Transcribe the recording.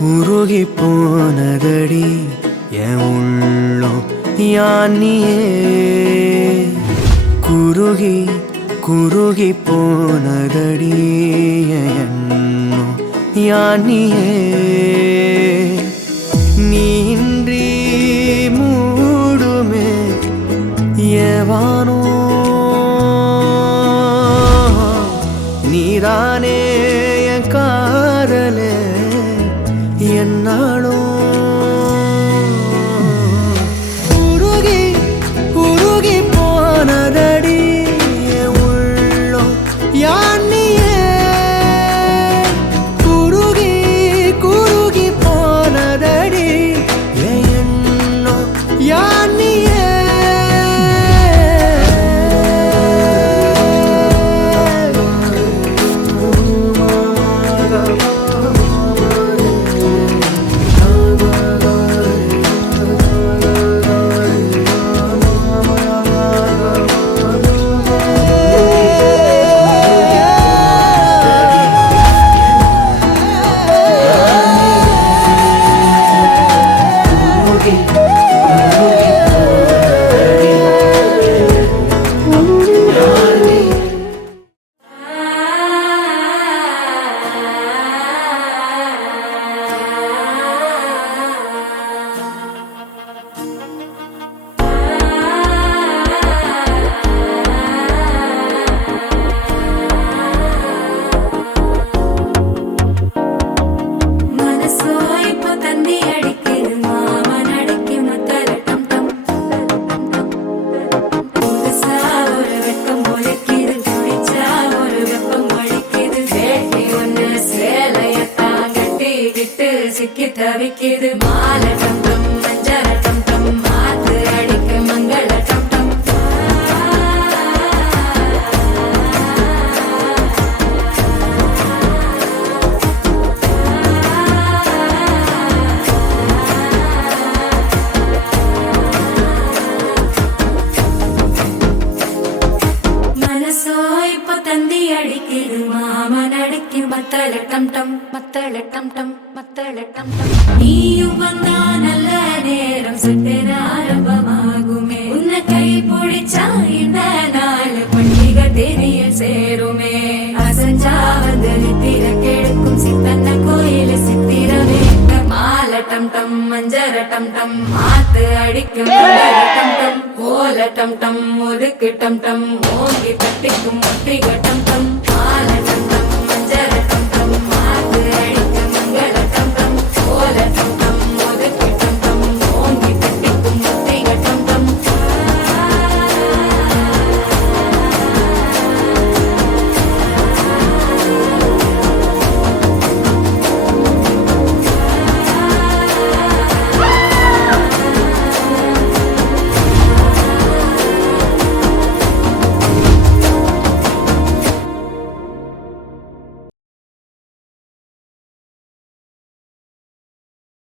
உருகி போனதடி என் உள்ளம் யானியே குருகி குருகி போனதடி என் எண்ணம் யானியே நீன்றி மூடுமே ஏவானோ நீதானே என் காதலே என்னாலும் உருகி உருகி போனதடி என் உள்ளம் யானியே குருகி குருகி போனதடி என் எண்ணம் யானியே சிக்கி தவிக்கிது மால டம் டம் மஞ்சள டம் டம் மாத்து அடிக்க மங்கள டம் டம் மனசோ இப்போ தந்தி அடிக்குது மாமன் அடிக்கு மத்தள டம் டம் மத்தள டம் டம் மத்தள டம் டம் நீயும் வந்தா நல்ல நேரம் சட்டென ஆரம்பமாகுமே உன்னை கை பிடிச்சா இந்த நாள் பண்டிகை தெரிய சேருமே அசஞ்சா வந்து நித்திர கெடுக்கும் சித்தன்ன கோயில சித்திரமே மால டம் டம் மஞ்சர டம் டம் மாத்து அடிக்கும் டம் டம் கோல டம் டம் ஒதுக்கு டம் டம் ஓங்கி தட்டிக்கும் ஒட்டிக டம் டம்